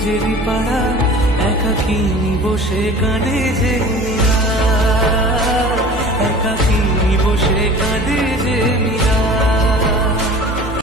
কাগজেরই পাড়া, একাকিনী বসে কাঁদে যে মীরা, একাকিনী বসে কাঁদে যে মীরা।